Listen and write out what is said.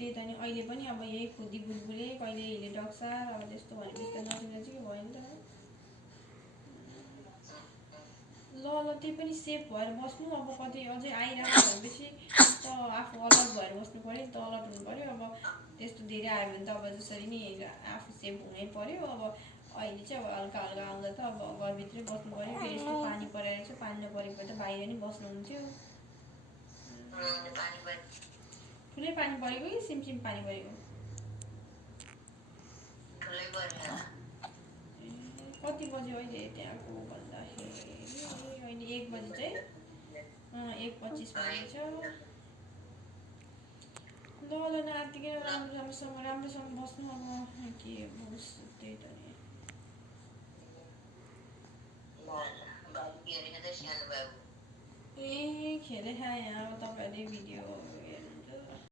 त्यही त नि अहिले पनि अब यही खुदी बुलबुले कहिले हिले डक्सार अब त्यस्तो भनेपछि त नसुनेर चाहिँ के भयो नि त ल ल त्यही पनि सेफ भएर बस्नु अब कतै अझै आइरहेको भनेपछि त आफू अलर्ट भएर बस्नु पऱ्यो नि त अलर्ट हुनु पऱ्यो अब त्यस्तो धेरै आयो भने त अब जसरी नि आफू सेफ हुनै पऱ्यो अब अहिले चाहिँ अब हल्का हल्का आउँदा त अब घरभित्रै बस्नु पऱ्यो फेरि यस्तो पानी परेर चाहिँ पानी नपरेको त बाहिर नि बस्नु हुन्थ्यो ठुलै पानी परेको कि सिमसिम पानी परेको कति बज्यो अहिले त्यहाँको भन्दाखेरि अहिले 1 बजी चाहिँ 1:25 भएछ ल ल नआत्तिकै राम्रोसँग बस्नु अब के होस् त्यही त नि ए खेले खाएँ अब तपाईँहरूले